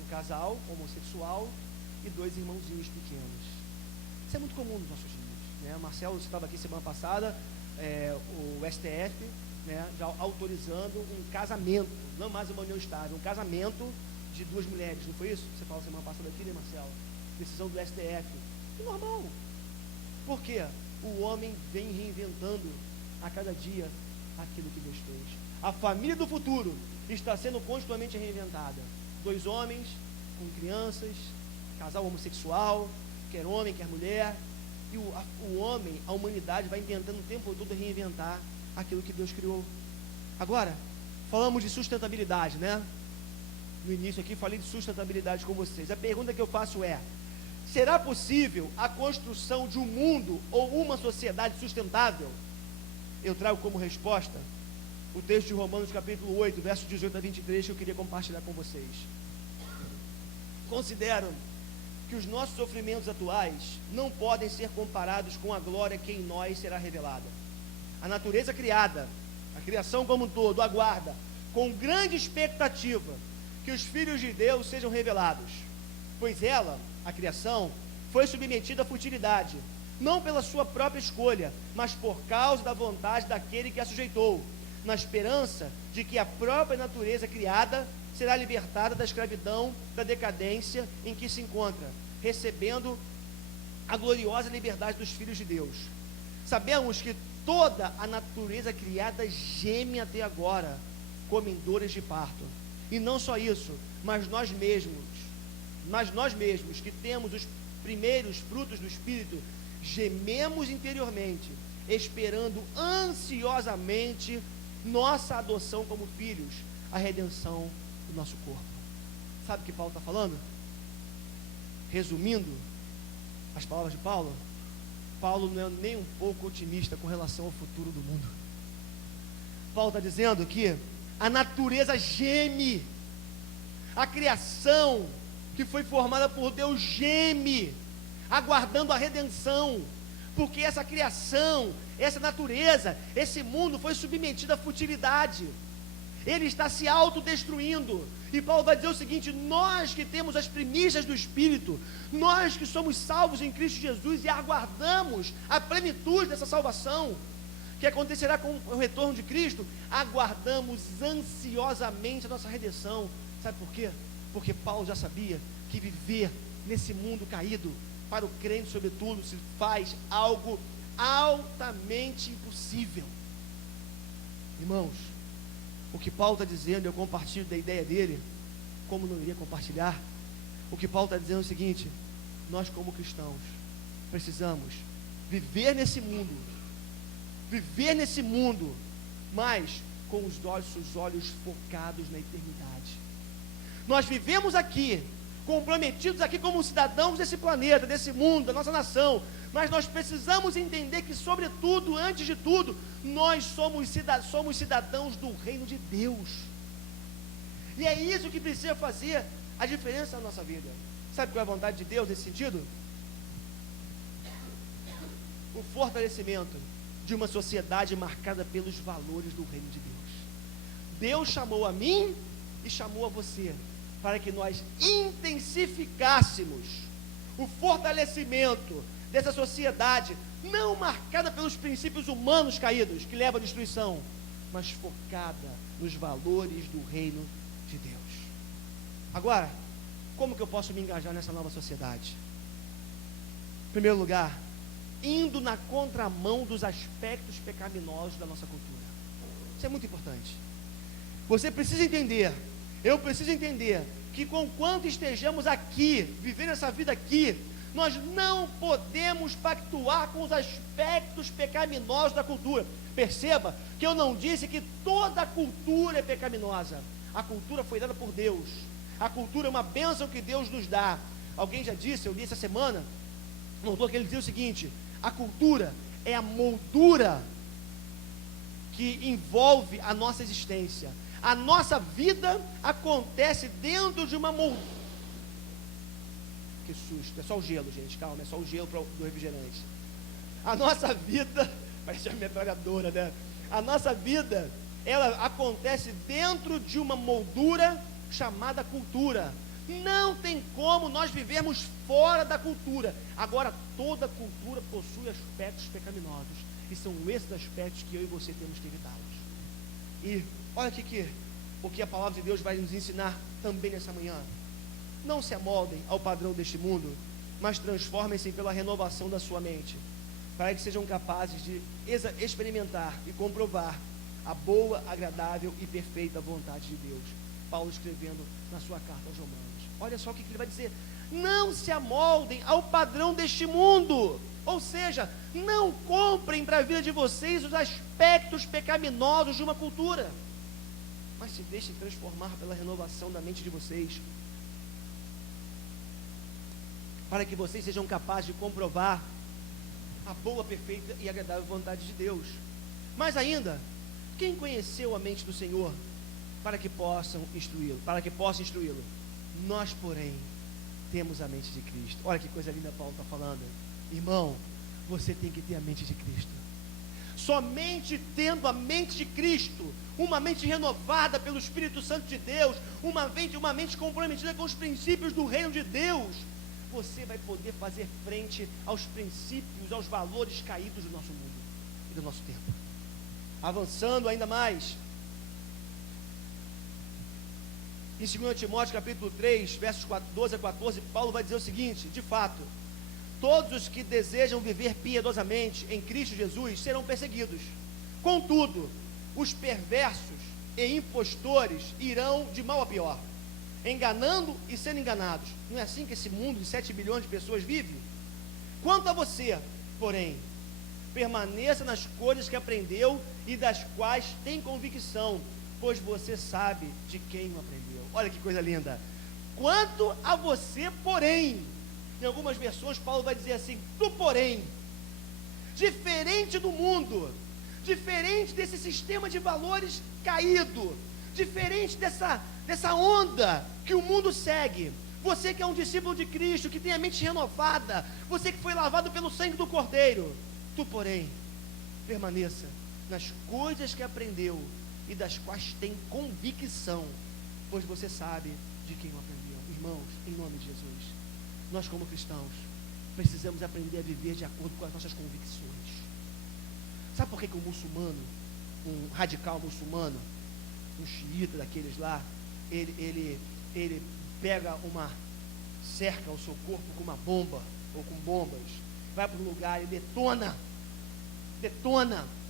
um casal homossexual e 2 irmãozinhos pequenos. Isso é muito comum nos nossos dias, né? Marcelo estava aqui semana passada, o STF, né, já autorizando um casamento, não mais uma união estável, um casamento de 2 mulheres, não foi isso? Você falou semana passada aqui, né, Marcelo? Decisão do STF. Que normal. Por quê? O homem vem reinventando a cada dia aquilo que Deus fez. A família do futuro está sendo continuamente reinventada. 2 homens com crianças, casal homossexual, quer homem, quer mulher. E o homem, a humanidade vai tentando o tempo todo reinventar aquilo que Deus criou. Agora, falamos de sustentabilidade, né? No início aqui falei de sustentabilidade com vocês. A pergunta que eu faço é: Será possível a construção de um mundo ou uma sociedade sustentável? Eu trago como resposta o texto de Romanos capítulo 8, versos 18 a 23, que eu queria compartilhar com vocês. Considero que os nossos sofrimentos atuais não podem ser comparados com a glória que em nós será revelada. A natureza criada, a criação como um todo, aguarda com grande expectativa que os filhos de Deus sejam revelados, pois ela, a criação, foi submetida à futilidade, não pela sua própria escolha, mas por causa da vontade daquele que a sujeitou, na esperança de que a própria natureza criada será libertada da escravidão, da decadência em que se encontra, recebendo a gloriosa liberdade dos filhos de Deus. Sabemos que toda a natureza criada geme até agora, como em dores de parto. E não só isso, mas nós mesmos que temos os primeiros frutos do Espírito, gememos interiormente, esperando ansiosamente nossa adoção como filhos, a redenção do nosso corpo. Sabe o que Paulo está falando? Resumindo as palavras de Paulo, Paulo não é nem um pouco otimista com relação ao futuro do mundo. Paulo está dizendo que a natureza geme, a criação que foi formada por Deus geme, aguardando a redenção, porque essa criação, essa natureza, esse mundo foi submetido à futilidade, ele está se autodestruindo. E Paulo vai dizer o seguinte: nós que temos as primícias do Espírito, nós que somos salvos em Cristo Jesus e aguardamos a plenitude dessa salvação, que acontecerá com o retorno de Cristo, aguardamos ansiosamente a nossa redenção. Sabe por quê? Porque Paulo já sabia que viver nesse mundo caído, para o crente sobretudo, se faz algo altamente impossível. Irmãos, o que Paulo está dizendo, eu compartilho da ideia dele, como não iria compartilhar? O que Paulo está dizendo é o seguinte: nós como cristãos precisamos viver nesse mundo, mas com os olhos focados na eternidade. Nós vivemos aqui, comprometidos aqui como cidadãos desse planeta, desse mundo, da nossa nação, mas nós precisamos entender que, sobretudo, antes de tudo, nós somos cidadãos do reino de Deus, e é isso que precisa fazer a diferença na nossa vida. Sabe qual é a vontade de Deus nesse sentido? O fortalecimento de uma sociedade marcada pelos valores do reino de Deus. Deus chamou a mim e chamou a você para que nós intensificássemos o fortalecimento dessa sociedade, não marcada pelos princípios humanos caídos, que levam à destruição, mas focada nos valores do reino de Deus. Agora, como que eu posso me engajar nessa nova sociedade? Em primeiro lugar, indo na contramão dos aspectos pecaminosos da nossa cultura. Isso é muito importante. Você precisa entender, eu preciso entender, que conquanto estejamos aqui, vivendo essa vida aqui, nós não podemos pactuar com os aspectos pecaminosos da cultura. Perceba que eu não disse que toda a cultura é pecaminosa. A cultura foi dada por Deus. A cultura é uma bênção que Deus nos dá. Alguém já disse, eu li essa semana, um autor que ele dizia o seguinte: a cultura é a moldura que envolve a nossa existência. A nossa vida acontece dentro de uma moldura. Que susto, é só o gelo, gente, calma, é só o gelo do refrigerante. A nossa vida, parece uma metralhadora, né? A nossa vida, ela acontece dentro de uma moldura chamada cultura. Não tem como nós vivermos fora da cultura. Agora, toda cultura possui aspectos pecaminosos, e são esses aspectos que eu e você temos que evitá-los. E olha aqui o que a palavra de Deus vai nos ensinar também nessa manhã. Não se amoldem ao padrão deste mundo, mas transformem-se pela renovação da sua mente, para que sejam capazes de experimentar e comprovar a boa, agradável e perfeita vontade de Deus. Paulo escrevendo na sua carta aos Romanos. Olha só o que ele vai dizer: não se amoldem ao padrão deste mundo, ou seja, não comprem para a vida de vocês os aspectos pecaminosos de uma cultura, mas se deixem transformar pela renovação da mente de vocês. para que vocês sejam capazes de comprovar a boa, perfeita e agradável vontade de Deus. Mais ainda, quem conheceu a mente do Senhor para que possa instruí-lo? Nós, porém, temos a mente de Cristo. Olha que coisa linda Paulo está falando. Irmão, você tem que ter a mente de Cristo. Somente tendo a mente de Cristo, uma mente renovada pelo Espírito Santo de Deus, uma mente comprometida com os princípios do reino de Deus, você vai poder fazer frente aos princípios, aos valores caídos do nosso mundo e do nosso tempo. Avançando ainda mais, em 2 Timóteo capítulo 3, versos 12 a 14, Paulo vai dizer o seguinte: de fato, todos os que desejam viver piedosamente em Cristo Jesus serão perseguidos. Contudo, os perversos e impostores irão de mal a pior, enganando e sendo enganados. Não é assim que esse mundo de 7 bilhões de pessoas vive? Quanto a você, porém, permaneça nas coisas que aprendeu e das quais tem convicção, pois você sabe de quem o aprendeu. Olha que coisa linda. Quanto a você, porém, em algumas versões Paulo vai dizer assim: tu, porém, diferente do mundo, diferente desse sistema de valores caído, diferente dessa onda que o mundo segue, você que é um discípulo de Cristo, que tem a mente renovada, você que foi lavado pelo sangue do Cordeiro, tu, porém, permaneça nas coisas que aprendeu e das quais tem convicção, pois você sabe de quem o aprendeu. Irmãos, em nome de Jesus, nós como cristãos precisamos aprender a viver de acordo com as nossas convicções. Sabe por que um muçulmano, um radical muçulmano, um xiita daqueles lá, ele pega cerca o seu corpo com uma bomba, ou com bombas, vai para um lugar e detona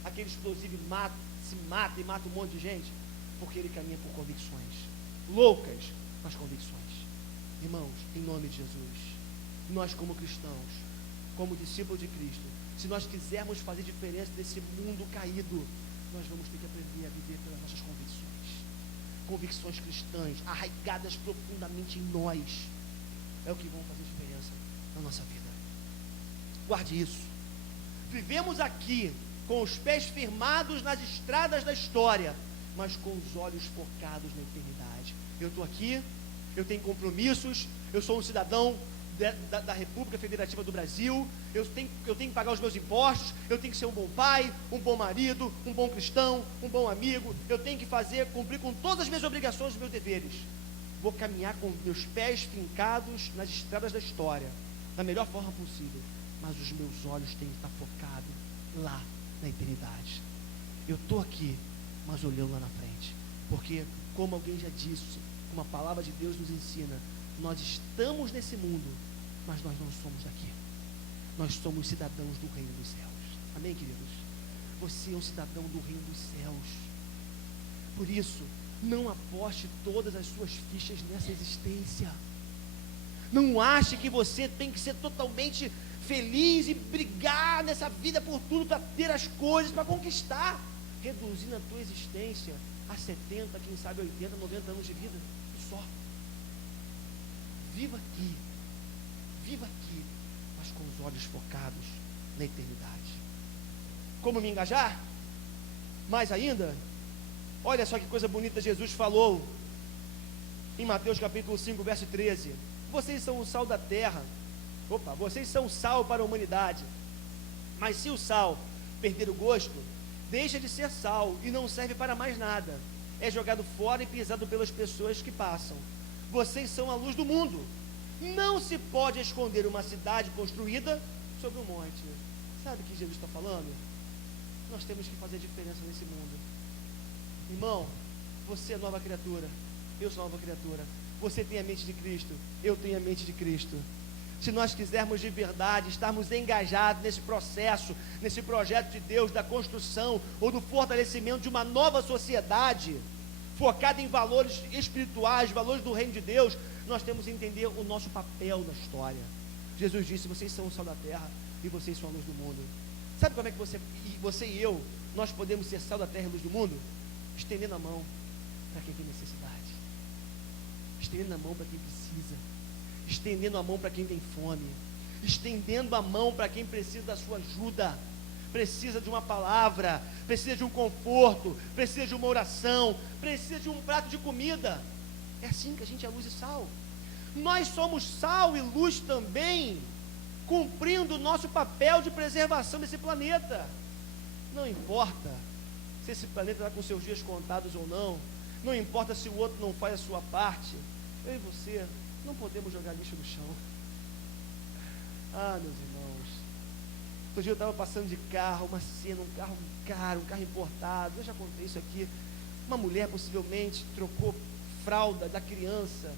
aquele explosivo e se mata e mata um monte de gente, porque ele caminha por convicções loucas, mas convicções. Irmãos, em nome de Jesus, nós como cristãos, como discípulos de Cristo, se nós quisermos fazer diferença desse mundo caído, nós vamos ter que aprender a viver pelas nossas convicções cristãs, arraigadas profundamente em nós, é o que vão fazer diferença na nossa vida. Guarde isso. Vivemos aqui com os pés firmados nas estradas da história, mas com os olhos focados na eternidade. Eu estou aqui, eu tenho compromissos, eu sou um cidadão da República Federativa do Brasil, eu tenho que pagar os meus impostos, eu tenho que ser um bom pai, um bom marido, um bom cristão, um bom amigo, eu tenho que cumprir com todas as minhas obrigações, os meus deveres. Vou caminhar com meus pés fincados nas estradas da história, da melhor forma possível, mas os meus olhos têm que estar focados lá na eternidade. Eu estou aqui, mas olhando lá na frente, porque, como alguém já disse, como a palavra de Deus nos ensina, nós estamos nesse mundo, mas nós não somos daqui. Nós somos cidadãos do reino dos céus. Amém, queridos? Você é um cidadão do reino dos céus. Por isso, não aposte todas as suas fichas nessa existência. Não ache que você tem que ser totalmente feliz e brigar nessa vida por tudo, para ter as coisas, para conquistar, reduzindo a tua existência a 70, quem sabe 80, 90 anos de vida, e só. Viva aqui, mas com os olhos focados na eternidade. Como me engajar? Mais ainda, olha só que coisa bonita Jesus falou em Mateus capítulo 5, verso 13. Vocês são o sal da terra. Vocês são sal para a humanidade. Mas se o sal perder o gosto, deixa de ser sal e não serve para mais nada. É jogado fora e pisado pelas pessoas que passam. Vocês são a luz do mundo. Não se pode esconder uma cidade construída sobre um monte. Sabe o que Jesus está falando? Nós temos que fazer diferença nesse mundo. Irmão, você é nova criatura, eu sou nova criatura. Você tem a mente de Cristo, eu tenho a mente de Cristo. Se nós quisermos de verdade estarmos engajados nesse processo, nesse projeto de Deus, da construção ou do fortalecimento de uma nova sociedade, focada em valores espirituais, valores do reino de Deus, nós temos que entender o nosso papel na história. Jesus disse: vocês são o sal da terra e vocês são a luz do mundo. Sabe como é que você e eu, nós podemos ser sal da terra e luz do mundo? Estendendo a mão para quem tem necessidade, estendendo a mão para quem precisa, estendendo a mão para quem tem fome, estendendo a mão para quem precisa da sua ajuda, precisa de uma palavra, precisa de um conforto, precisa de uma oração, precisa de um prato de comida. É assim que a gente é luz e sal. Nós somos sal e luz também, cumprindo o nosso papel de preservação desse planeta. Não importa se esse planeta está com seus dias contados ou não, não importa se o outro não faz a sua parte, eu e você não podemos jogar lixo no chão. Ah, meus irmãos, outro dia eu estava passando de carro, uma cena, um carro caro, um carro importado, eu já contei isso aqui, uma mulher possivelmente trocou fralda da criança,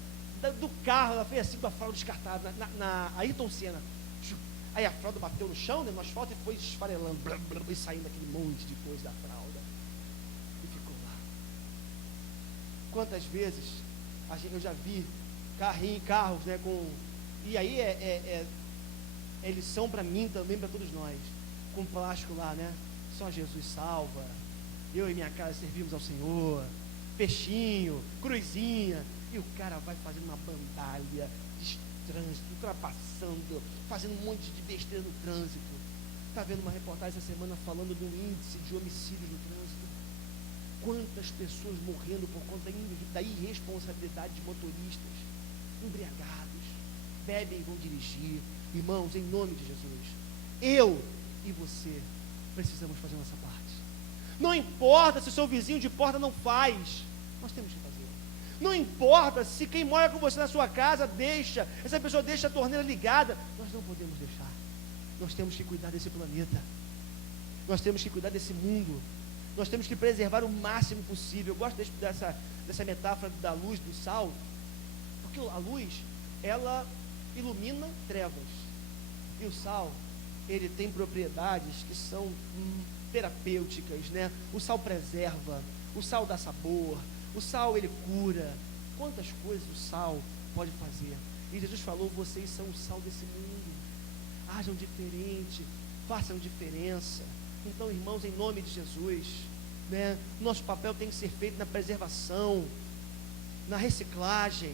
do carro, ela fez assim com a fralda descartada, na Ayrton Senna, aí a fralda bateu no chão, né, no asfalto, e foi esfarelando, e saindo aquele monte de coisa da fralda, e ficou lá. Quantas vezes eu já vi carros, né, e aí é lição para mim também, para todos nós, com plástico lá, né, só Jesus salva, eu e minha casa servimos ao Senhor, peixinho, cruzinha, e o cara vai fazendo uma bandalha de trânsito, ultrapassando, fazendo um monte de besteira no trânsito. Está vendo uma reportagem essa semana falando do índice de homicídios no trânsito? Quantas pessoas morrendo por conta da irresponsabilidade de motoristas, embriagados, bebem e vão dirigir. Irmãos, em nome de Jesus, eu e você precisamos fazer nossa parte. Não importa se o seu vizinho de porta não faz, nós temos que fazer. Não importa se quem mora com você na sua casa essa pessoa deixa a torneira ligada, nós não podemos deixar. Nós temos que cuidar desse planeta, nós temos que cuidar desse mundo, nós temos que preservar o máximo possível. Eu gosto dessa metáfora da luz, do sal, porque a luz, ela ilumina trevas, e o sal, ele tem propriedades que são terapêuticas, né? O sal preserva, o sal dá sabor, o sal ele cura. Quantas coisas o sal pode fazer? E Jesus falou: vocês são o sal desse mundo, hajam diferente, façam diferença. Então, irmãos, em nome de Jesus, né, nosso papel tem que ser feito na preservação, na reciclagem.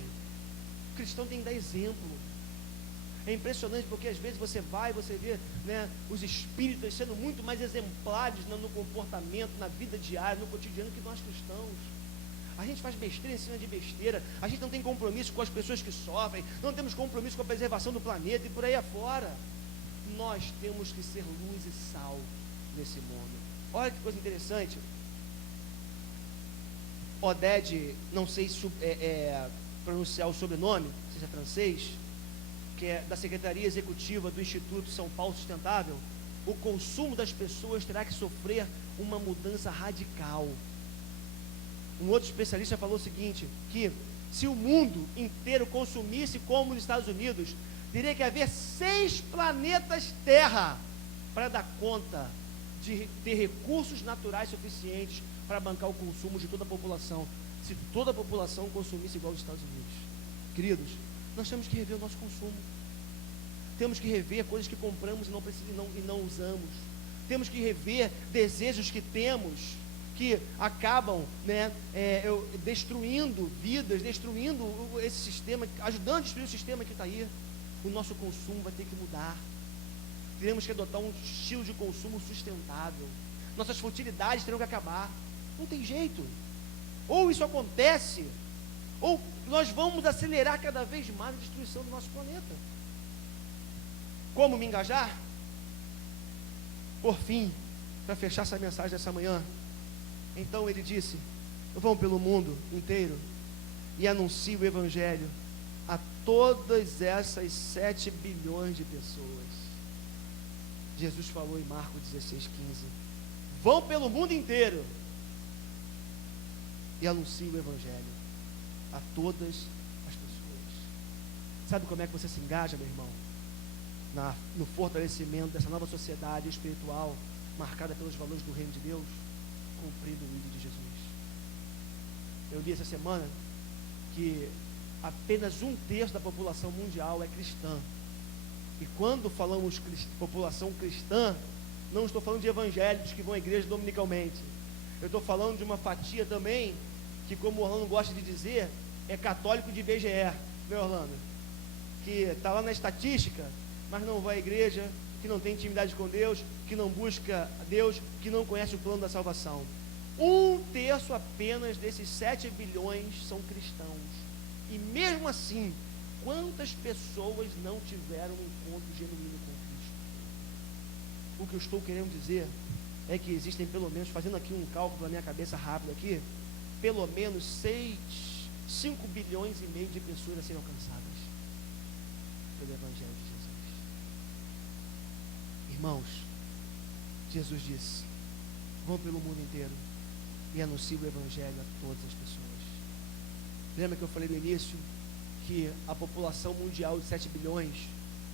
O cristão tem que dar exemplo. É impressionante porque às vezes você vê, né, os espíritas sendo muito mais exemplares no comportamento, na vida diária, no cotidiano, que nós cristãos. A gente faz besteira em cima de besteira, a gente não tem compromisso com as pessoas que sofrem, não temos compromisso com a preservação do planeta e por aí afora. Nós temos que ser luz e sal nesse mundo. Olha que coisa interessante. Oded, não sei pronunciar o sobrenome, não sei se é francês, que é da Secretaria Executiva do Instituto São Paulo Sustentável. O consumo das pessoas terá que sofrer uma mudança radical. Um outro especialista falou o seguinte, que se o mundo inteiro consumisse como nos Estados Unidos, teria que haver 6 planetas Terra para dar conta de ter recursos naturais suficientes para bancar o consumo de toda a população. Se toda a população consumisse igual aos Estados Unidos. Queridos, nós temos que rever o nosso consumo. Temos que rever coisas que compramos e não usamos. Temos que rever desejos que temos, que acabam, né, destruindo vidas, destruindo esse sistema, ajudando a destruir o sistema que está aí. O nosso consumo vai ter que mudar. Teremos que adotar um estilo de consumo sustentável. Nossas futilidades terão que acabar. Não tem jeito. Ou isso acontece, ou nós vamos acelerar cada vez mais a destruição do nosso planeta. Como me engajar? Por fim, para fechar essa mensagem dessa manhã, então ele disse: vão pelo mundo inteiro e anuncie o Evangelho a todas essas 7 bilhões de pessoas. Jesus falou em Marcos 16:15: vão pelo mundo inteiro e anuncie o Evangelho a todas as pessoas. Sabe como é que você se engaja, meu irmão? No fortalecimento dessa nova sociedade espiritual marcada pelos valores do reino de Deus, cumprindo o ídolo de Jesus. Eu li essa semana que apenas 1/3 da população mundial é cristã. E quando falamos população cristã, não estou falando de evangélicos que vão à igreja dominicalmente. Eu estou falando de uma fatia também, que, como o Orlando gosta de dizer, é católico de IBGE, né, Orlando? que está lá na estatística, mas não vai à igreja, que não tem intimidade com Deus, que não busca a Deus, que não conhece o plano da salvação. 1/3 apenas desses 7 bilhões são cristãos. E mesmo assim, quantas pessoas não tiveram um encontro genuíno com Cristo? O que eu estou querendo dizer é que existem pelo menos, fazendo aqui um cálculo na minha cabeça rápido aqui, pelo menos 5 bilhões e meio de pessoas a serem alcançadas pelo Evangelho de Jesus. Irmãos, Jesus disse: vão pelo mundo inteiro e anunciem o Evangelho a todas as pessoas. Lembra que eu falei no início que a população mundial de 7 bilhões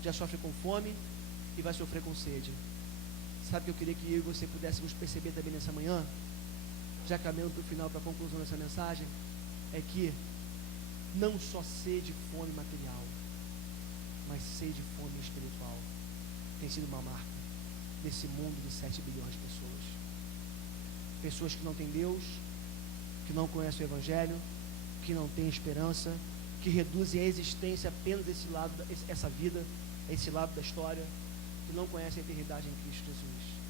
já sofre com fome e vai sofrer com sede? Sabe o que eu queria que eu e você pudéssemos perceber também nessa manhã, já caminhando para o final, para a conclusão dessa mensagem? É que não só sede e fome material, mas sede e fome espiritual tem sido uma marca desse mundo de 7 bilhões de pessoas. Pessoas que não têm Deus, que não conhecem o Evangelho, que não têm esperança, que reduzem a existência apenas a esse lado, essa vida, a esse lado da história, que não conhecem a eternidade em Cristo Jesus.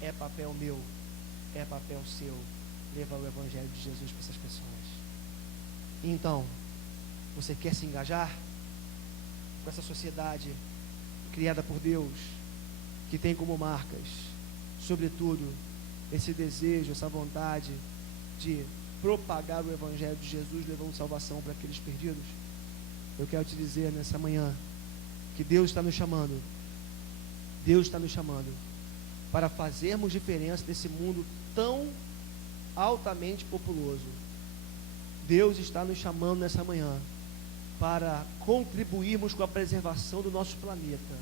É papel meu, é papel seu, levar o Evangelho de Jesus para essas pessoas. Então, você quer se engajar com essa sociedade criada por Deus, que tem como marcas, sobretudo, esse desejo, essa vontade de propagar o Evangelho de Jesus, levando salvação para aqueles perdidos? Eu quero te dizer nessa manhã que Deus está nos chamando para fazermos diferença nesse mundo tão altamente populoso. Deus está nos chamando nessa manhã para contribuirmos com a preservação do nosso planeta,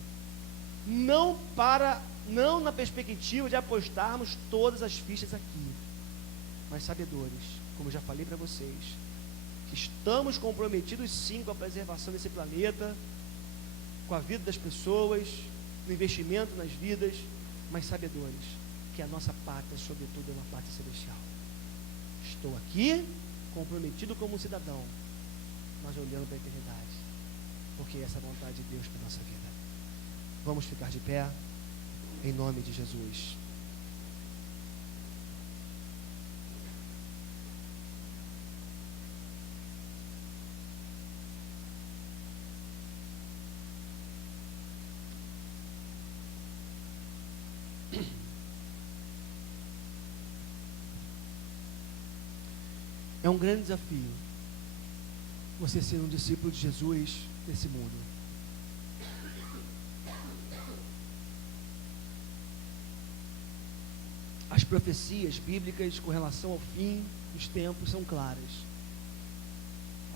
não na perspectiva de apostarmos todas as fichas aqui, mas sabedores, como eu já falei para vocês, que estamos comprometidos sim com a preservação desse planeta, com a vida das pessoas, no investimento nas vidas, mas sabedores que a nossa pátria, sobretudo, é uma pátria celestial. Estou aqui comprometido como cidadão, mas olhando para a eternidade, porque essa é a vontade de Deus para a nossa vida. Vamos ficar de pé, em nome de Jesus. É um grande desafio você ser um discípulo de Jesus nesse mundo. As profecias bíblicas com relação ao fim dos tempos são claras.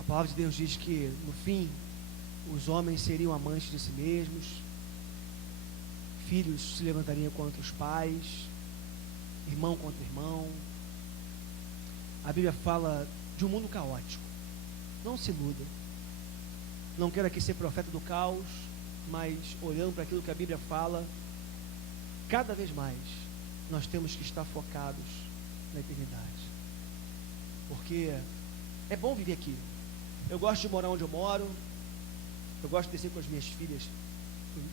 A palavra de Deus diz que no fim os homens seriam amantes de si mesmos, filhos se levantariam contra os pais, irmão contra irmão. A Bíblia fala de um mundo caótico. Não se iluda. Não quero aqui ser profeta do caos, mas olhando para aquilo que a Bíblia fala, cada vez mais nós temos que estar focados na eternidade. Porque é bom viver aqui. Eu gosto de morar onde eu moro. Eu gosto de descer com as minhas filhas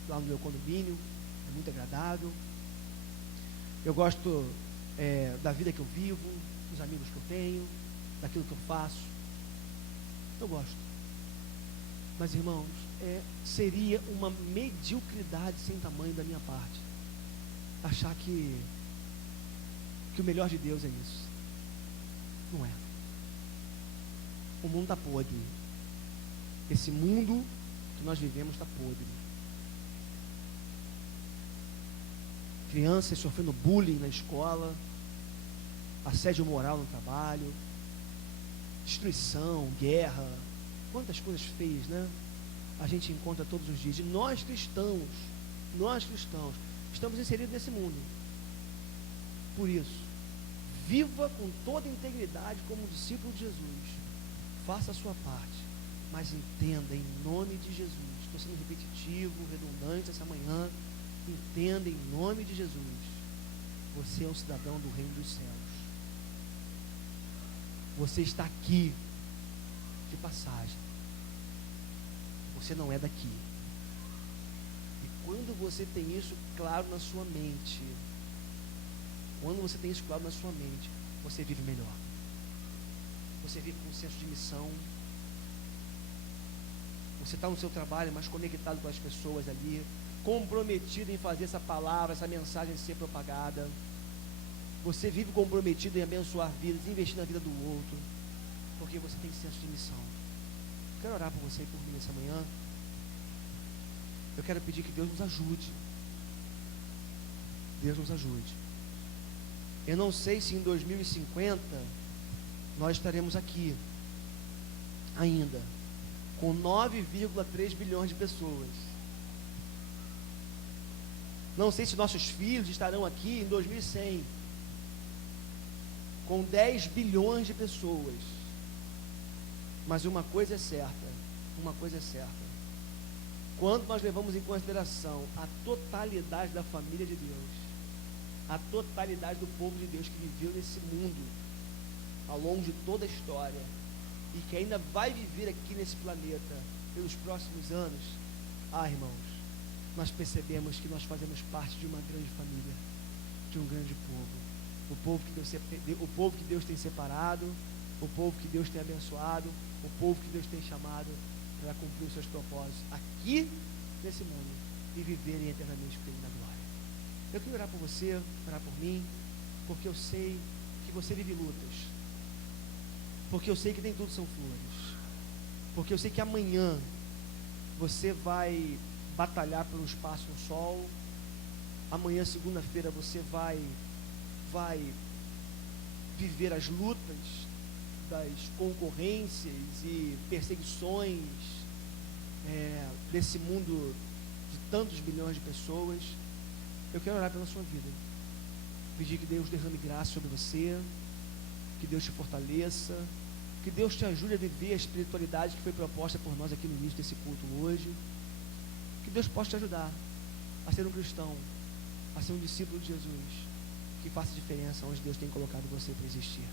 lá no meu condomínio. É muito agradável. Eu gosto da vida que eu vivo, dos amigos que eu tenho, daquilo que eu faço. Eu gosto. Mas, irmãos, seria uma mediocridade sem tamanho da minha parte achar que o melhor de Deus é isso. Não é. O mundo está podre. Esse mundo que nós vivemos está podre. Crianças sofrendo bullying na escola, assédio moral no trabalho, destruição, guerra, quantas coisas feias, né? A gente encontra todos os dias. E nós cristãos, estamos inseridos nesse mundo. Por isso, viva com toda integridade como discípulo de Jesus. Faça a sua parte, mas entenda em nome de Jesus. Estou sendo repetitivo, redundante essa manhã. Entenda em nome de Jesus. Você é um cidadão do reino dos céus. Você está aqui de passagem. Você não é daqui. E quando você tem isso claro na sua mente, você vive melhor. Você vive com um senso de missão. Você está no seu trabalho, mas conectado com as pessoas ali, comprometido em fazer essa palavra, essa mensagem ser propagada. Você vive comprometido em abençoar vidas, investir na vida do outro, porque você tem senso de missão. Eu quero orar por você e por mim nessa manhã. Eu quero pedir que Deus nos ajude. Deus nos ajude. Eu não sei se em 2050 nós estaremos aqui ainda com 9,3 bilhões de pessoas. Não sei se nossos filhos estarão aqui em 2100 com 10 bilhões de pessoas. Mas uma coisa é certa. Quando nós levamos em consideração a totalidade da família de Deus, a totalidade do povo de Deus que viveu nesse mundo ao longo de toda a história e que ainda vai viver aqui nesse planeta pelos próximos anos, irmãos, nós percebemos que nós fazemos parte de uma grande família, de um grande povo. O povo que Deus tem separado, o povo que Deus tem abençoado, o povo que Deus tem chamado para cumprir os seus propósitos aqui nesse mundo e viverem eternamente com Ele na glória. Eu quero orar por você, orar por mim, porque eu sei que você vive lutas, porque eu sei que nem tudo são flores, porque eu sei que amanhã você vai batalhar por um espaço no sol, amanhã, segunda-feira, você vai viver as lutas das concorrências e perseguições desse mundo de tantos bilhões de pessoas. Eu quero orar pela sua vida, pedir que Deus derrame graça sobre você, que Deus te fortaleça, que Deus te ajude a viver a espiritualidade que foi proposta por nós aqui no início desse culto hoje, que Deus possa te ajudar a ser um cristão, a ser um discípulo de Jesus, que faça diferença onde Deus tem colocado você para existir.